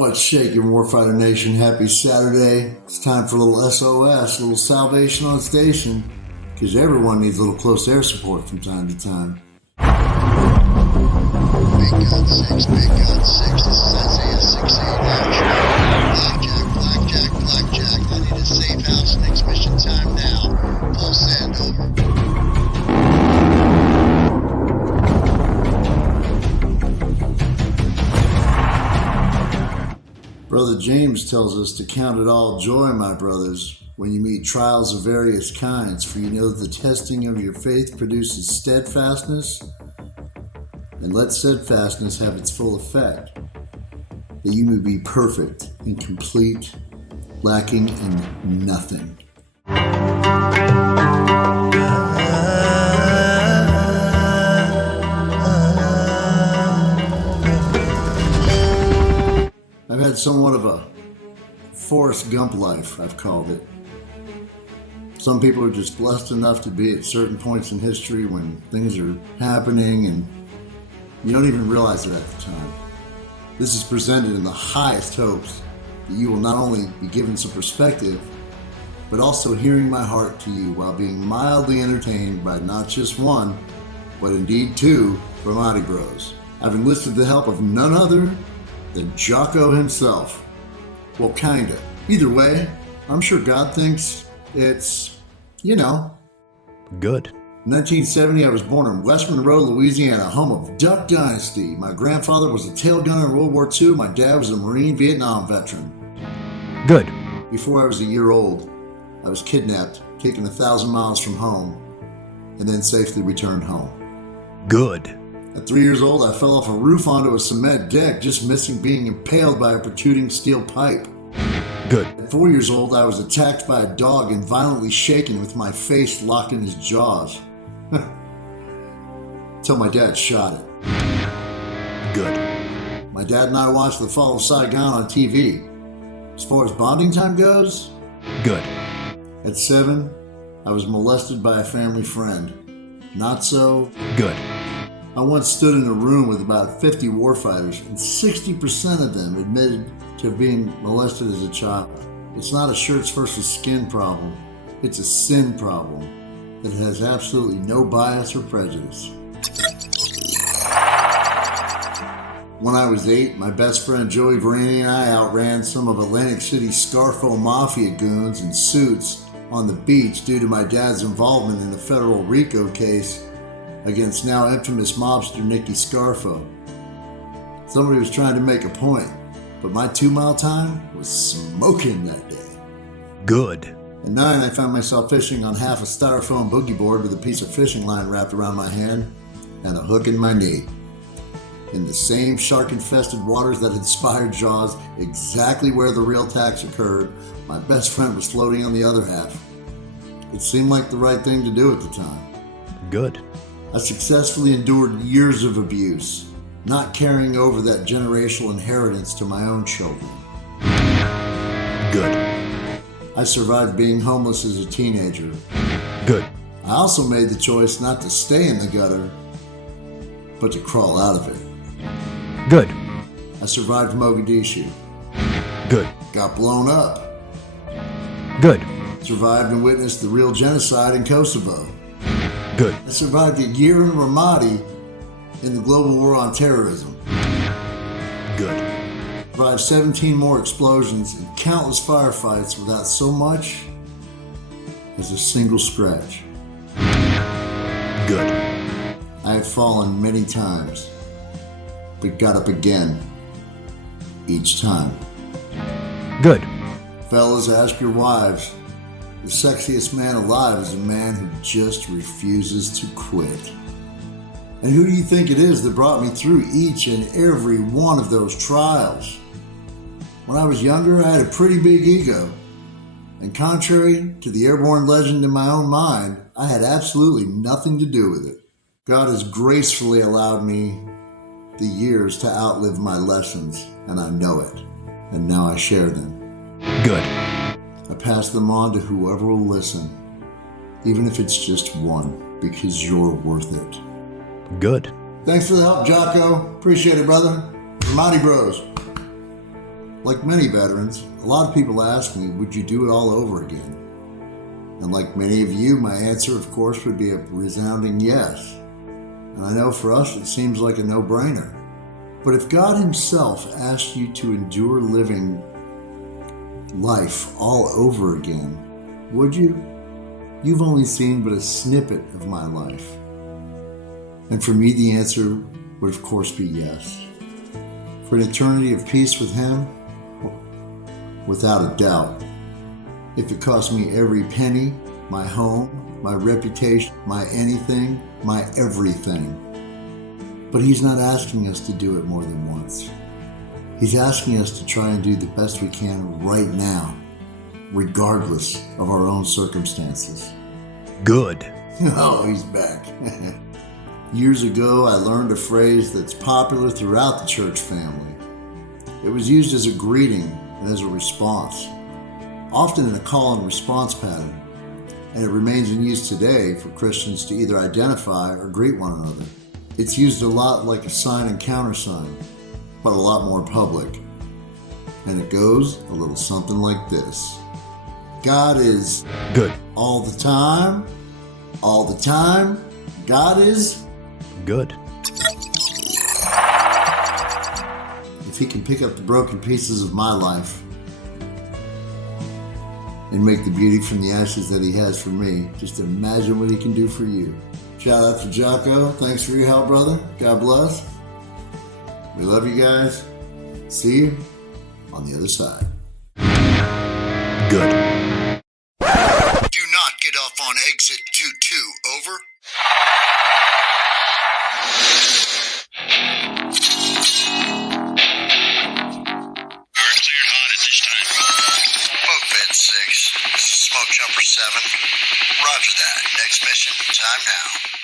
What's shaking, Warfighter Nation? Happy Saturday. It's time for a little SOS, a little salvation on station, because everyone needs a little close air support from time to time. Big Gun 6, this is Isaiah 6-8 Blackjack, I need a safe house, next mission time now. Full send, over. Brother James tells us to count it all joy, my brothers, when you meet trials of various kinds, for you know that the testing of your faith produces steadfastness, and let steadfastness have its full effect, that you may be perfect and complete, lacking in nothing. I've had somewhat of a Forrest Gump life, I've called it. Some people are just blessed enough to be at certain points in history when things are happening and you don't even realize it at the time. This is presented in the highest hopes that you will not only be given some perspective, but also hearing my heart to you while being mildly entertained by not just one, but indeed two Ramadi Bros. I've enlisted the help of none other than Jocko himself. Well, kinda. Either way, I'm sure God thinks it's, good. In 1970, I was born in West Monroe, Louisiana, home of Duck Dynasty. My grandfather was a tail gunner in World War II. My dad was a Marine Vietnam veteran. Good. Before I was a year old, I was kidnapped, taken 1,000 miles from home, and then safely returned home. Good. At 3 years old, I fell off a roof onto a cement deck, just missing being impaled by a protruding steel pipe. Good. At 4 years old, I was attacked by a dog and violently shaken with my face locked in his jaws. Till my dad shot it. Good. My dad and I watched the fall of Saigon on TV. As far as bonding time goes, Good. at 7, I was molested by a family friend. Not so Good. I once stood in a room with about 50 warfighters, and 60% of them admitted to being molested as a child. It's not a shirts versus skin problem. It's a sin problem that has absolutely no bias or prejudice. When I was 8, my best friend Joey Varani and I outran some of Atlantic City's Scarfo Mafia goons in suits on the beach due to my dad's involvement in a federal RICO case against now infamous mobster Nicky Scarfo. Somebody was trying to make a point, but my 2-mile time was smoking that day. Good. At 9, I found myself fishing on half a styrofoam boogie board with a piece of fishing line wrapped around my hand and a hook in my knee. In the same shark-infested waters that inspired Jaws, exactly where the real attacks occurred, my best friend was floating on the other half. It seemed like the right thing to do at the time. Good. I successfully endured years of abuse, not carrying over that generational inheritance to my own children. Good. I survived being homeless as a teenager. Good. I also made the choice not to stay in the gutter, but to crawl out of it. Good. I survived Mogadishu. Good. Got blown up. Good. Survived and witnessed the real genocide in Kosovo. Good. I survived a year in Ramadi in the global war on terrorism. Good. Survived 17 more explosions and countless firefights without so much as a single scratch. Good. I have fallen many times, but got up again each time. Good. Fellas, ask your wives. The sexiest man alive is a man who just refuses to quit. And who do you think it is that brought me through each and every one of those trials? When I was younger, I had a pretty big ego. And contrary to the airborne legend in my own mind, I had absolutely nothing to do with it. God has gracefully allowed me the years to outlive my lessons, and I know it. And now I share them. Good. I pass them on to whoever will listen, even if it's just one, because you're worth it. Good. Thanks for the help, Jocko. Appreciate it, brother. Ramadi Bros. Like many veterans, a lot of people ask me, would you do it all over again? And like many of you, my answer, of course, would be a resounding yes. And I know for us, it seems like a no-brainer. But if God Himself asked you to endure living life all over again, would you? You've only seen but a snippet of my life. And for me, the answer would, of course, be yes. For an eternity of peace with Him, without a doubt. If it cost me every penny, my home, my reputation, my anything, my everything. But He's not asking us to do it more than once. He's asking us to try and do the best we can right now, regardless of our own circumstances. Good. Oh, he's back. Years ago, I learned a phrase that's popular throughout the church family. It was used as a greeting and as a response, often in a call and response pattern, and it remains in use today for Christians to either identify or greet one another. It's used a lot like a sign and countersign, but a lot more public. And it goes a little something like this. God is Good. all the time, all the time. God is. Good. If He can pick up the broken pieces of my life and make the beauty from the ashes that He has for me, just imagine what He can do for you. Shout out to Jocko. Thanks for your help, brother. God bless. We love you guys. See you on the other side. Good. Do not get off on exit 22. Over. We're cleared hot at this time. Smoke bed 6. This is Smoke Jumper 7. Roger that. Next mission. Time now.